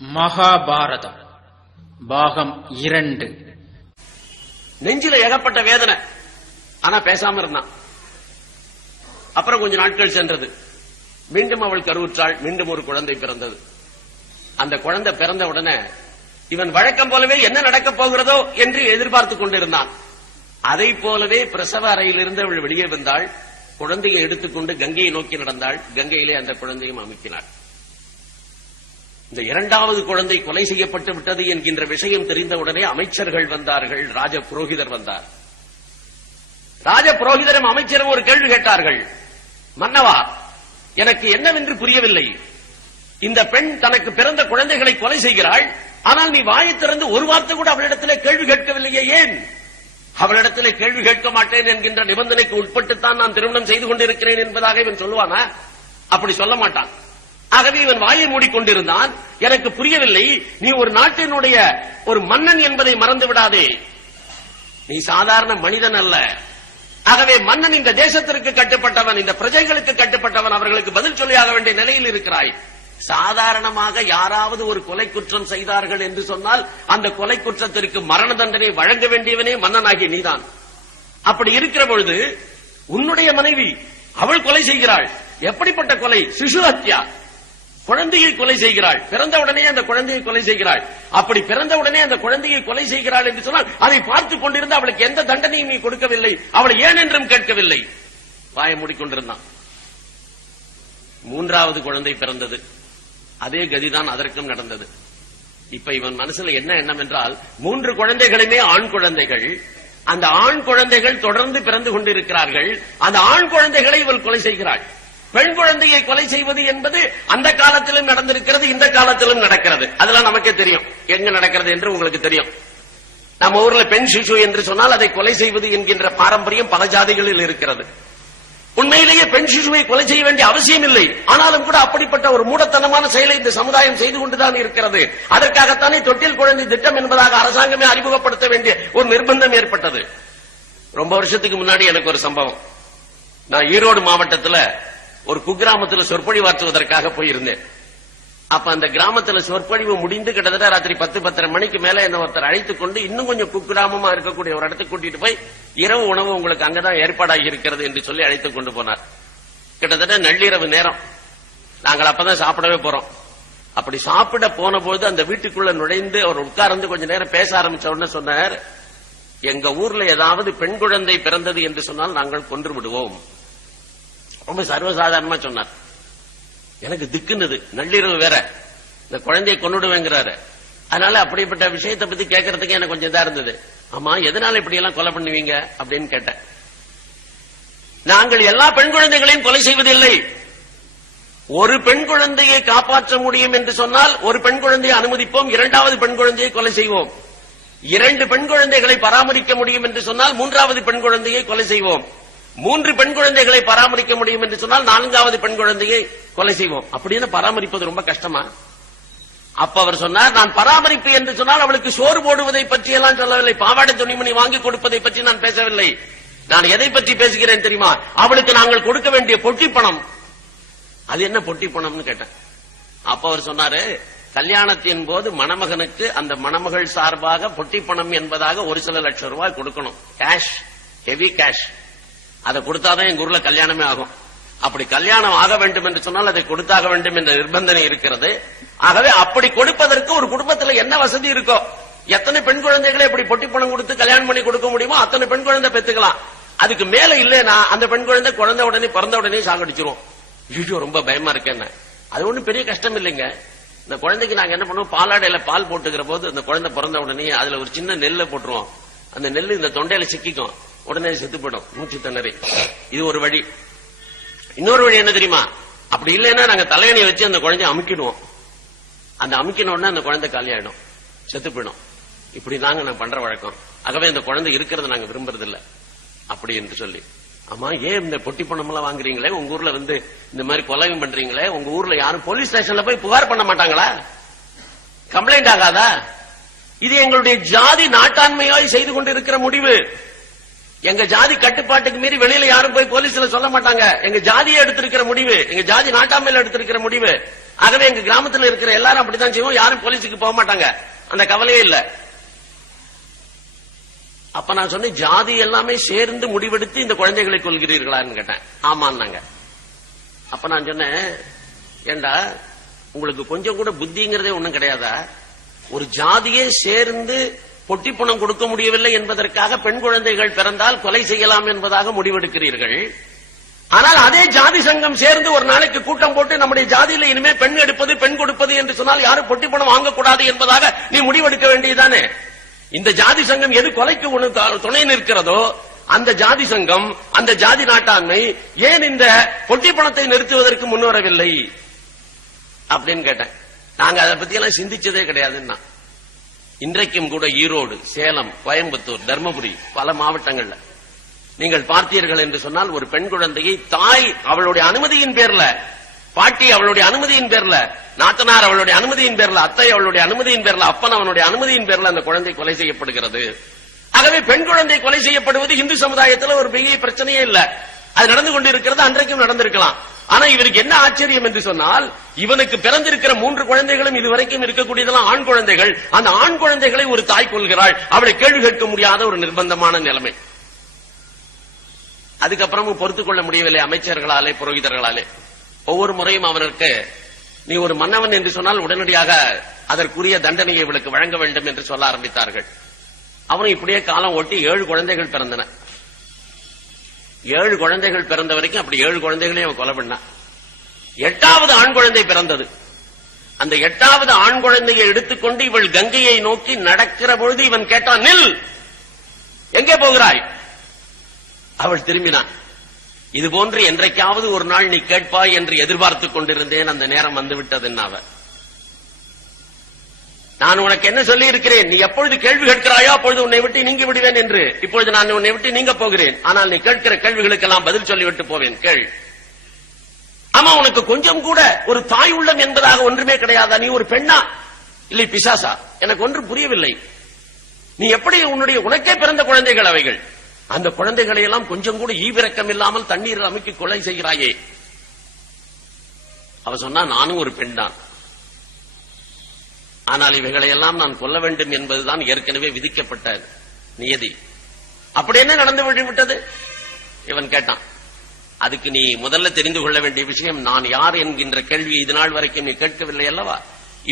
மகாபாரதம் பாகம் 2. நெஞ்சில ஏகப்பட்ட வேதனை, ஆனா பேசாம இருந்தான். அப்புறம் கொஞ்ச நாட்கள் சென்றது. மீண்டும் அவள் கருவுற்றாள். மீண்டும் ஒரு குழந்தை பிறந்தது. அந்த குழந்தை பிறந்த உடனே இவன் வழக்கம் போலவே என்ன நடக்கப் போகிறதோ என்று எதிர்பார்த்துக் கொண்டிருந்தான். அதை போலவே பிரசவ அறையிலிருந்து அவள் வெளியே வந்தாள். குழந்தையை எடுத்துக்கொண்டு கங்கையை நோக்கி நடந்தாள். கங்கையிலே அந்த குழந்தையும் அமுக்கினாள். இந்த இரண்டாவது குழந்தை கொலை செய்யப்பட்டு விட்டது என்கின்ற விஷயம் தெரிந்தவுடனே அமைச்சர்கள் வந்தார்கள். ராஜ புரோகிதர் வந்தார். ராஜ புரோகிதரும் அமைச்சரும் ஒரு கேள்வி கேட்டார்கள். மன்னவா, எனக்கு என்னவென்று புரியவில்லை. இந்த பெண் தனக்கு பிறந்த குழந்தைகளை கொலை செய்கிறாள். ஆனால் நீ வாயை திறந்து ஒரு வார்த்தை கூட அவளிடத்திலே கேள்வி கேட்கவில்லையே, ஏன்? அவளிடத்திலே கேள்வி கேட்க மாட்டேன் என்கின்ற நிபந்தனைக்கு உட்பட்டுத்தான் நான் திருமணம் செய்து கொண்டிருக்கிறேன் என்பதாக இவன் சொல்லுவானா? அப்படி சொல்ல மாட்டான். ஆகவே இவன் வாயை மூடிக்கொண்டிருந்தான். எனக்கு புரியவில்லை, நீ ஒரு நாட்டினுடைய ஒரு மன்னன் என்பதை மறந்து விடாதே. நீ சாதாரண மனிதன் அல்ல. ஆகவே மன்னன் இந்த தேசத்திற்கு கட்டுப்பட்டவன், இந்த பிரஜைகளுக்கு கட்டுப்பட்டவன். அவர்களுக்கு பதில் சொல்லியாக வேண்டிய நிலையில் இருக்கிறாய். சாதாரணமாக யாராவது ஒரு கொலை குற்றம் செய்தார்கள் என்று சொன்னால் அந்த கொலை குற்றத்திற்கு மரண தண்டனை வழங்க வேண்டியவனே மன்னனாகிய நீதான். அப்படி இருக்கிற பொழுது உன்னுடைய மனைவி அவள் கொலை செய்கிறாள். எப்படிப்பட்ட கொலை? சிசு ஹத்யா. குழந்தையை கொலை செய்கிறாள். பிறந்தவுடனே அந்த குழந்தையை கொலை செய்கிறாள். அப்படி பிறந்தவுடனே அந்த குழந்தையை கொலை செய்கிறாள் என்று சொன்னால் அதை பார்த்துக் கொண்டிருந்த அவளுக்கு எந்த தண்டனையும் நீ கொடுக்கவில்லை. அவளை ஏன் என்றும் கேட்கவில்லை. வாயை மூடிக்கொண்டிருந்தான். மூன்றாவது குழந்தை பிறந்தது. அதே கதிதான் அதற்கும் நடந்தது. இப்ப இவன் மனசுல என்ன எண்ணம் என்றால், 3 குழந்தைகளுமே ஆண் குழந்தைகள். அந்த ஆண் குழந்தைகள் தொடர்ந்து பிறந்து கொண்டிருக்கிறார்கள். அந்த ஆண் குழந்தைகளை இவள் கொலை செய்கிறாள். பெண் குழந்தையை கொலை செய்வது என்பது அந்த காலத்திலும் நடந்திருக்கிறது, இந்த காலத்திலும் நடக்கிறது. அதெல்லாம் நமக்கே தெரியும் எங்க நடக்கிறது என்று உங்களுக்கு தெரியும். நம்ம ஊர்ல பெண் சிசு என்று சொன்னால் அதை கொலை செய்வது என்கின்ற பாரம்பரியம் பல ஜாதிகளில் இருக்கிறது. உண்மையிலேயே பெண் சிசுவை கொலை செய்ய வேண்டிய அவசியம் இல்லை. ஆனாலும் கூட அப்படிப்பட்ட ஒரு மூடத்தனமான செயலை இந்த சமுதாயம் செய்து கொண்டுதான் இருக்கிறது. அதற்காகத்தானே தொட்டில் குழந்தை திட்டம் என்பதாக அரசாங்கமே அறிமுகப்படுத்த வேண்டிய ஒரு நிர்பந்தம் ஏற்பட்டது. ரொம்ப வருஷத்துக்கு முன்னாடி எனக்கு ஒரு சம்பவம். நான் ஈரோடு மாவட்டத்தில் ஒரு குக்கிராமத்தில் சொற்பொழிவாற்றுவதற்காக போயிருந்தேன். அப்ப அந்த கிராமத்தில் சொற்பொழிவு முடிந்து கிட்டத்தட்ட ராத்திரி 10-10:30 மணிக்கு மேல என்ன ஒருத்தர் அழைத்துக் கொண்டு இன்னும் கொஞ்சம் குக்கிராமமா இருக்கக்கூடிய ஒரு இடத்துக்கு கூட்டிட்டு போய் இரவு உணவு உங்களுக்கு அங்கதான் ஏற்பாடாகி இருக்கிறது என்று சொல்லி அழைத்துக் கொண்டு போனார். கிட்டத்தட்ட நள்ளிரவு நேரம். நாங்கள் அப்பதான் சாப்பிடவே போறோம். அப்படி சாப்பிட போன போது அந்த வீட்டுக்குள்ள நுழைந்து அவர் உட்கார்ந்து கொஞ்ச நேரம் பேச ஆரம்பிச்ச உடனே சொன்னார், எங்க ஊர்ல ஏதாவது பெண் குழந்தை பிறந்தது என்று சொன்னால் நாங்கள் கொன்று விடுவோம். ரொம்ப சர்வசாதாரணமா சொன்னார். எனக்கு திக்குனது. நள்ளிரவு வேற, இந்த குழந்தையை கொன்னுடுவேங்கிறாரு. அதனால அப்படிப்பட்ட விஷயத்தை பத்தி கேட்கறதுக்கு எனக்கு கொஞ்சம் இதா இருந்தது. ஆமா, எதனால இப்படி எல்லாம் கொலை பண்ணுவீங்க அப்படின்னு கேட்டேன். நாங்கள் எல்லா பெண் குழந்தைகளையும் கொலை செய்வதில்லை. ஒரு பெண் குழந்தையை காப்பாற்ற முடியும் என்று சொன்னால் ஒரு பெண் குழந்தையை அனுமதிப்போம், 2வது பெண் குழந்தையை கொலை செய்வோம். 2 பெண் குழந்தைகளை பராமரிக்க முடியும் என்று சொன்னால் 3வது பெண் குழந்தையை கொலை செய்வோம். 3 பெண் குழந்தைகளை பராமரிக்க முடியும் என்று சொன்னால் 4வது பெண் குழந்தையை கொலை செய்வோம். அப்படின்னு பராமரிப்பது ரொம்ப கஷ்டமா? அப்ப அவர் சொன்னார், நான் பராமரிப்பு என்று சொன்னால் அவளுக்கு சோறு போடுவதை பற்றி எல்லாம் சொல்லவில்லை, பாவாடை துணிமணி வாங்கி கொடுப்பதை பற்றி நான் பேசவில்லை. நான் எதை பற்றி பேசுகிறேன் தெரியுமா? அவளுக்கு நாங்கள் கொடுக்க வேண்டிய பொட்டி பணம். அது என்ன பொட்டி பணம்னு கேட்டேன். அப்ப அவர் சொன்னாரு, கல்யாணத்தின் போது மணமகனுக்கு அந்த மணமகள் சார்பாக பொட்டி பணம் என்பதாக ஒரு சில லட்சம் ரூபாய் கொடுக்கணும். Cash, heavy cash. அதை கொடுத்தாதான் எங்க ஊர்ல கல்யாணமே ஆகும். அப்படி கல்யாணம் ஆக வேண்டும் என்று சொன்னால் அதை கொடுத்தாக வேண்டும் என்ற நிர்பந்தனை இருக்கிறது. ஆகவே அப்படி கொடுப்பதற்கு ஒரு குடும்பத்தில் என்ன வசதி இருக்கோ, எத்தனை பெண் குழந்தைகளை இப்படி பொட்டி பணம் கொடுத்து கல்யாணம் பண்ணி கொடுக்க முடியுமோ அத்தனை பெண் குழந்தை பெற்றுக்கலாம். அதுக்கு மேல இல்லைன்னா அந்த பெண் குழந்தை உடனே பிறந்த உடனே சாகடிச்சிரும். ஐயோ, ரொம்ப பயமா இருக்கேன். அது ஒண்ணும் பெரிய கஷ்டம் இல்லைங்க. இந்த குழந்தைக்கு நாங்க என்ன பண்ணுவோம், பாலாடையில பால் போட்டுக்கிற போது அந்த குழந்தை பிறந்த உடனே அதுல ஒரு சின்ன நெல்லை போட்டுருவோம். அந்த நெல் இந்த தொண்டையில சிக்கிக்கும், உடனே செத்து போயிடும் மூச்சு திணறி. இது ஒரு வழி. இன்னொரு வழி என்ன தெரியுமா? அப்படி இல்லைன்னா நாங்க தலையணை வச்சு அந்த குழந்தைய அமுக்கிடுவோம். அந்த அமுக்கின உடனே அந்த குழந்தை காலியாயிடும், செத்து போயிடும். இப்படிதாங்க நான் பண்ற வழக்கம். ஆகவே அந்த குழந்தை இருக்கிறத நாங்க விரும்புறது இல்ல அப்படி என்று சொல்லி. ஆமா, ஏன் இந்த பொட்டி பணம் எல்லாம் வாங்குறீங்களே, உங்க ஊர்ல இந்த மாதிரி கொலையும் பண்றீங்களே, உங்க ஊர்ல யாரும் போலீஸ் ஸ்டேஷன்ல போய் புகார் பண்ண மாட்டாங்களா? கம்ப்ளைண்ட் ஆகாதா? இது எங்களுடைய ஜாதி நாட்டாண்மையாய் செய்து கொண்டிருக்கிற முடிவு. எங்க ஜாதி கட்டுப்பாட்டுக்கு மீறி வெளியில யாரும் போய் போலீஸ்ல சொல்ல மாட்டாங்க. எங்க ஜாதியை எடுத்திருக்கிற முடிவு, எங்க ஜாதி நாட்டாமையில எடுத்திருக்கிற முடிவு. ஆகவே எங்க கிராமத்தில் இருக்கிற எல்லாரும் அப்படித்தான் செய்வோம், யாரும் போலீஸுக்கு போக மாட்டாங்க, அந்த கவலையே இல்ல. அப்ப நான் சொன்னேன், ஜாதி எல்லாமே சேர்ந்து முடிவெடுத்து இந்த குழந்தைகளை கொள்கிறீர்களான்னு கேட்டேன். ஆமான்னாங்க. அப்ப நான் சொன்னேன், ஏண்டா உங்களுக்கு கொஞ்சம் கூட புத்திங்கிறதே ஒண்ணும் கிடையாதா? ஒரு ஜாதியே சேர்ந்து பொட்டி பணம் கொடுக்க முடியவில்லை என்பதற்காக பெண் குழந்தைகள் பிறந்தால் கொலை செய்யலாம் என்பதாக முடிவெடுக்கிறீர்கள். ஆனால் அதே ஜாதி சங்கம் சேர்ந்து ஒரு நாளைக்கு கூட்டம் போட்டு நம்முடைய ஜாதியில இனிமே பெண் எடுப்பது பெண் கொடுப்பது என்று சொன்னால் யாரும் பொட்டி பணம் வாங்கக்கூடாது என்பதாக நீ முடிவெடுக்க வேண்டியதானே. இந்த ஜாதி சங்கம் எது கொலைக்கு துணை நிற்கிறதோ அந்த ஜாதி சங்கம், அந்த ஜாதி நாட்டாண்மை ஏன் இந்த பொட்டி பணத்தை நிறுத்துவதற்கு முன்வரவில்லை அப்படின்னு கேட்டேன். நாங்க அதை பத்தி எல்லாம் சிந்திச்சதே கிடையாதுன்னா. இன்றைக்கும் கூட ஈரோடு, சேலம், கோயம்புத்தூர், தர்மபுரி பல மாவட்டங்கள்ல நீங்கள் பார்த்தீர்கள் என்று சொன்னால் ஒரு பெண் குழந்தையை தாய் அவளுடைய அனுமதியின் பேர்ல, பாட்டி அவளுடைய அனுமதியின் பேர்ல, நாத்தனார் அவளுடைய அனுமதியின் பேர்ல, அத்தை அவளுடைய அனுமதியின் பேர்ல, அப்பன் அவனுடைய அனுமதியின் பேர்ல அந்த குழந்தை கொலை செய்யப்படுகிறது. ஆகவே பெண் குழந்தை கொலை செய்யப்படுவது இந்து சமுதாயத்தில் ஒரு பெரிய பிரச்சனையே இல்ல. அது நடந்து கொண்டிருக்கிறது, அன்றைக்கும் நடந்திருக்கலாம். ஆனா இவருக்கு என்ன ஆச்சரியம் என்று சொன்னால், இவனுக்கு பிறந்திருக்கிற 3 குழந்தைகளும் இதுவரைக்கும் இருக்கக்கூடியதெல்லாம் ஆண் குழந்தைகள். அந்த ஆண் குழந்தைகளை ஒரு தாய் கொள்கிறாள். அவளை கேள்வி கேட்க முடியாத ஒரு நிர்பந்தமான நிலைமை. அதுக்கப்புறமும் பொறுத்துக் கொள்ள முடியவில்லை அமைச்சர்களாலே, புரோகிதர்களாலே. ஒவ்வொரு முறையும் அவருக்கு நீ ஒரு மன்னவன் என்று சொன்னால் உடனடியாக அதற்குரிய தண்டனையை இவளுக்கு வழங்க வேண்டும் என்று சொல்ல ஆரம்பித்தார்கள். அவனும் இப்படியே காலம் ஓட்டி 7 குழந்தைகள் பிறந்தன. 7 குழந்தைகள் பிறந்த வரைக்கும் அப்படி 7 குழந்தைகளையும் அவன் கொலை பண்ணான். 8வது ஆண் குழந்தை பிறந்தது. அந்த 8வது ஆண் குழந்தையை எடுத்துக்கொண்டு இவள் கங்கையை நோக்கி நடக்கிற பொழுது இவன் கேட்டான், நில், எங்கே போகிறாய்? அவள் திரும்பினான். இது போன்று என்றைக்காவது ஒரு நாள் நீ கேட்பாய் என்று எதிர்பார்த்துக் கொண்டிருந்தேன், அந்த நேரம் வந்துவிட்டது. நான் உனக்கு என்ன சொல்லி இருக்கிறேன், நீ எப்பொழுது கேள்வி கேட்கிறாயோ அப்பொழுது உன்னை விட்டு நீங்கி விடுவேன் என்று. இப்பொழுது நான் உன்னை விட்டு நீங்க போகிறேன், ஆனால் நீ கேட்கிற கேள்விகளுக்கெல்லாம் பதில் சொல்லிவிட்டு போவேன், கேள். ஆமா, உனக்கு கொஞ்சம் கூட ஒரு தாய் உள்ளம் என்பதாக ஒன்றுமே கிடையாதா? நீ ஒரு பெண்ணா இல்லை பிசாசா? எனக்கு ஒன்று புரியவில்லை. நீ எப்படி உனக்கே பிறந்த குழந்தைகள் அவைகள், அந்த குழந்தைகளை எல்லாம் கொஞ்சம் கூட ஈவிரக்கம் இல்லாமல் தண்ணீர் அமைக்கி கொலை செய்கிறாயே. அவ சொன்னா, நானும் ஒரு பெண் தான், ஆனால் இவைகளை எல்லாம் நான் கொல்ல வேண்டும் என்பதுதான் ஏற்கனவே விதிக்கப்பட்ட நியதி. அப்படி என்ன நடந்து விட்டது? இவன் கேட்டான். அதுக்கு நீ முதல்ல தெரிந்து கொள்ள வேண்டிய விஷயம், நான் யார் என்கின்ற கேள்வி இது நாள் வரைக்கும் நீ கேட்கவில்லை அல்லவா?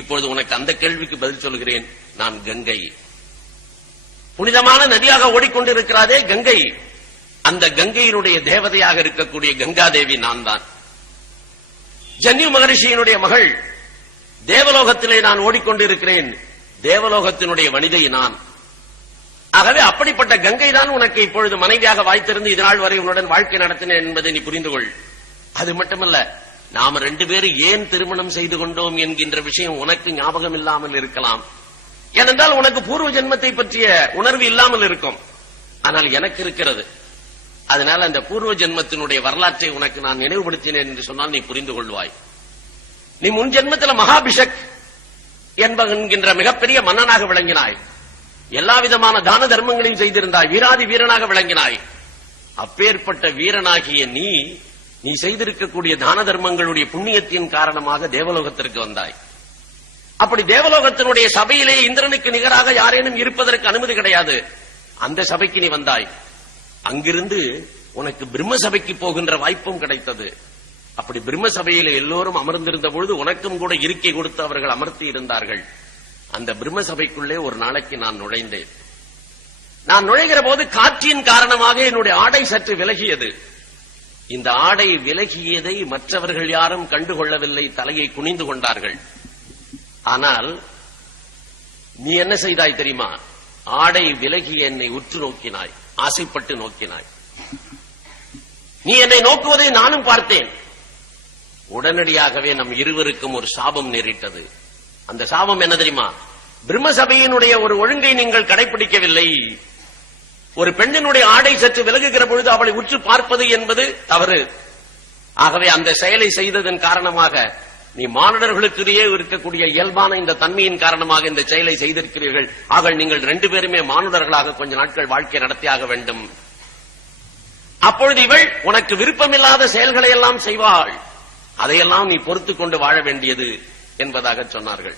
இப்பொழுது உனக்கு அந்த கேள்விக்கு பதில் சொல்கிறேன். நான் கங்கை, புனிதமான நதியாக ஓடிக்கொண்டிருக்கிறாரே கங்கை. அந்த கங்கையினுடைய தேவதையாக இருக்கக்கூடிய கங்காதேவி நான் தான். ஜன்யு மகரிஷியினுடைய மகள். தேவலோகத்திலே நான் ஓடிக்கொண்டிருக்கிறேன். தேவலோகத்தினுடைய வனிதை நான். ஆகவே அப்படிப்பட்ட கங்கை தான் உனக்கு இப்பொழுது மனைவியாக வாய்த்திருந்து இதனால் வரை உன்னுடன் வாழ்க்கை நடத்தினேன் என்பதை நீ புரிந்து கொள். அது மட்டுமல்ல, நாம 2 பேரும் ஏன் திருமணம் செய்து கொண்டோம் என்கின்ற விஷயம் உனக்கு ஞாபகம் இல்லாமல் இருக்கலாம். ஏனென்றால் உனக்கு பூர்வ ஜென்மத்தை பற்றிய உணர்வு இல்லாமல் இருக்கும். ஆனால் எனக்கு இருக்கிறது. அதனால் அந்த பூர்வ ஜென்மத்தினுடைய வரலாற்றை உனக்கு நான் நினைவுபடுத்தினேன் என்று சொன்னால் நீ புரிந்து கொள்வாய். நீ முன் ஜென்மத்தில் மகாபிஷக் என்கின்ற மிகப்பெரிய மன்னனாக விளங்கினாய். எல்லா விதமான தான தர்மங்களையும் செய்திருந்தாய். வீராதி வீரனாக விளங்கினாய். அப்பேற்பட்ட வீரனாகிய நீ செய்திருக்கக்கூடிய தான தர்மங்களுடைய புண்ணியத்தின் காரணமாக தேவலோகத்திற்கு வந்தாய். அப்படி தேவலோகத்தினுடைய சபையிலே இந்திரனுக்கு நிகராக யாரேனும் இருப்பதற்கு அனுமதி கிடையாது. அந்த சபைக்கு நீ வந்தாய். அங்கிருந்து உனக்கு பிரம்ம சபைக்கு போகின்ற வாய்ப்பும் கிடைத்தது. அப்படி பிரம்ம சபையிலே எல்லோரும் அமர்ந்திருந்த பொழுது உனக்கும் கூட இருக்கை கொடுத்து அவர்கள் அமர்த்தி இருந்தார்கள். அந்த பிரம்ம சபைக்குள்ளே ஒரு நாளைக்கு நான் நுழைந்தேன். நான் நுழைகிற போது காற்றின் காரணமாக என்னுடைய ஆடை சற்று விலகியது. இந்த ஆடை விலகியதை மற்றவர்கள் யாரும் கண்டுகொள்ளவில்லை. தலையை குனிந்து கொண்டார்கள். ஆனால் நீ என்ன செய்தாய் தெரியுமா? ஆடை விலகிய என்னை உற்று நோக்கினாய், ஆசைப்பட்டு நோக்கினாய். நீ என்னை நோக்குவதை நானும் பார்த்தேன். உடனடியாகவே நம் இருவருக்கும் ஒரு சாபம் நேரிட்டது. அந்த சாபம் என்ன தெரியுமா? பிரம்ம சபையினுடைய ஒரு ஒழுங்கை நீங்கள் கடைபிடிக்கவில்லை. ஒரு பெண்ணினுடைய ஆடை சற்று விலகுகிற பொழுது அவளை உற்று பார்ப்பது என்பது தவறு. ஆகவே அந்த செயலை செய்ததன் காரணமாக நீ மானுடர்களுக்கிடையே இருக்கக்கூடிய இயல்பான இந்த தன்மையின் காரணமாக இந்த செயலை செய்திருக்கிறீர்கள். ஆக நீங்கள் 2 பேருமே மானுடர்களாக கொஞ்ச நாட்கள் வாழ்க்கை நடத்தியாக வேண்டும். அப்பொழுது இவள் உனக்கு விருப்பமில்லாத செயல்களை எல்லாம் செய்வாள். அதையெல்லாம் நீ பொறுத்துக் கொண்டு வாழ வேண்டியது என்பதாக சொன்னார்கள்.